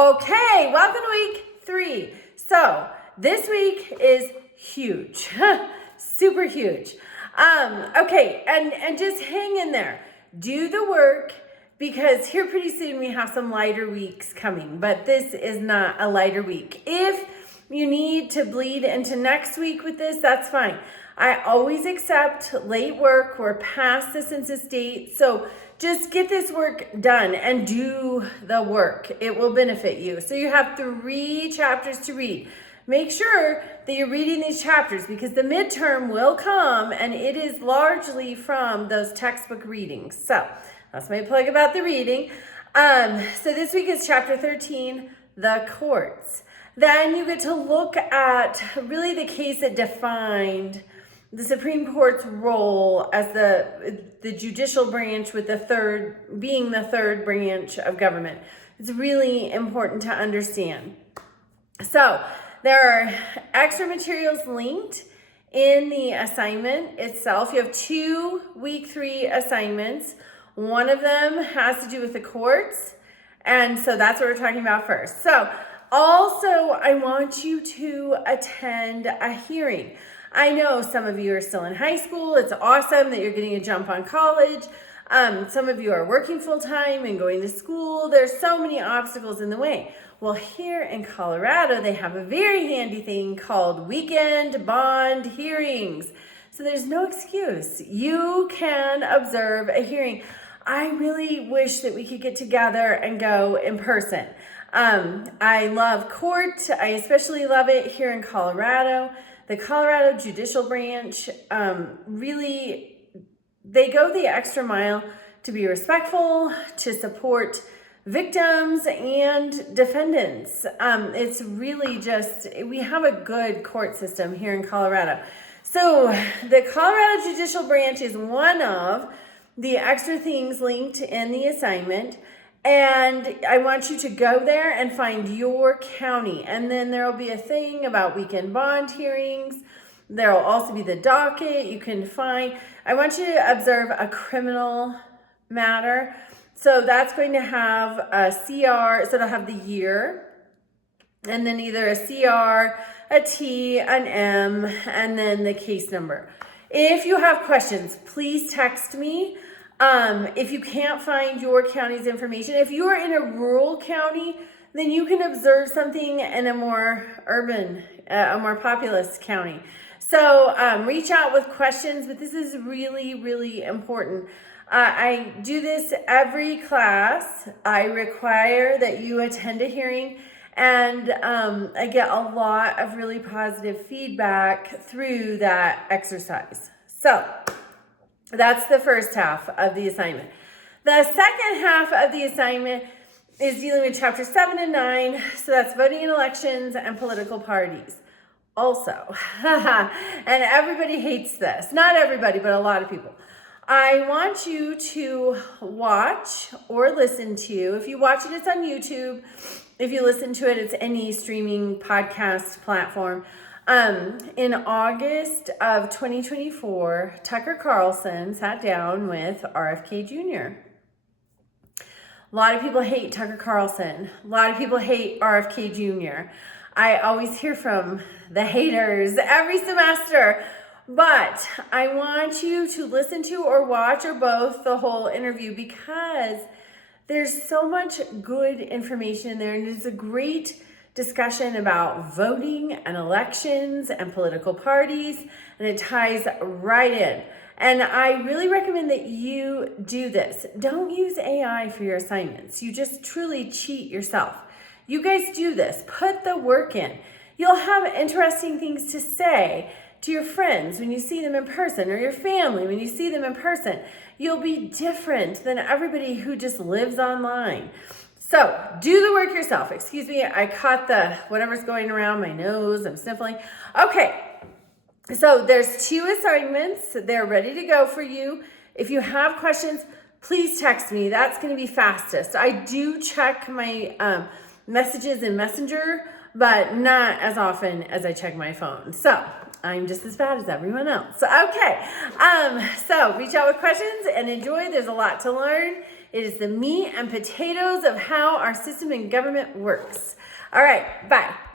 Okay, welcome to week 3. So this week is huge, super huge. Okay, and just hang in there. Do the work, because here pretty soon we have some lighter weeks coming, but this is not a lighter week. If you need to bleed into next week with this, that's fine. I always accept late work. We're past the census date, so just get this work done and do the work. It will benefit you. So you have 3 chapters to read. Make sure that you're reading these chapters because the midterm will come and it is largely from those textbook readings. So that's my plug about the reading. So this week is chapter 13, the courts. Then you get to look at really the case that defined the Supreme Court's role as the judicial branch, with the third being the third branch of government. It's really important to understand. So there are extra materials linked in the assignment itself. You have 2 week 3 assignments. One of them has to do with the courts, and so that's what we're talking about first. So also, I want you to attend a hearing. I know some of you are still in high school. It's awesome that you're getting a jump on college. Some of you are working full-time and going to school. There's so many obstacles in the way. Well, here in Colorado, they have a very handy thing called weekend bond hearings. So there's no excuse. You can observe a hearing. I really wish that we could get together and go in person. I love court. I especially love it here in Colorado. The Colorado Judicial Branch, really, they go the extra mile to be respectful, to support victims and defendants. It's really just, we have a good court system here in Colorado. So the Colorado Judicial Branch is one of the extra things linked in the assignment. And I want you to go there and find your county. And then there will be a thing about weekend bond hearings. There will also be the docket you can find. I want you to observe a criminal matter. So that's going to have a CR, so it'll have the year, and then either a CR, a T, an M, and then the case number. If you have questions, please text me. If you can't find your county's information, if you are in a rural county, then you can observe something in a more urban, a more populous county. So reach out with questions, but this is really, really important. I do this every class. I require that you attend a hearing, and I get a lot of really positive feedback through that exercise. So that's the first half of the assignment. The second half of the assignment is dealing with chapter 7 and 9. So that's voting in elections and political parties. Also, and everybody hates this. Not everybody, but a lot of people. I want you to watch or listen to, if you watch it, it's on YouTube. If you listen to it, it's any streaming podcast platform. In August of 2024, Tucker Carlson sat down with RFK Jr. A lot of people hate Tucker Carlson. A lot of people hate RFK Jr. I always hear from the haters every semester, but I want you to listen to or watch or both the whole interview, because there's so much good information in there, and it's a great discussion about voting and elections and political parties, and it ties right in. And I really recommend that you do this. Don't use AI for your assignments. You just truly cheat yourself. You guys do this. Put the work in. You'll have interesting things to say to your friends when you see them in person, or your family when you see them in person. You'll be different than everybody who just lives online. So do the work yourself. Excuse me, I caught the whatever's going around my nose. I'm sniffling. Okay, so there's 2 assignments. They're ready to go for you. If you have questions, please text me. That's going to be fastest. I do check my messages in Messenger, but not as often as I check my phone. So I'm just as bad as everyone else. Okay, so reach out with questions and enjoy. There's a lot to learn It is the meat and potatoes of how our system and government works. All right, bye.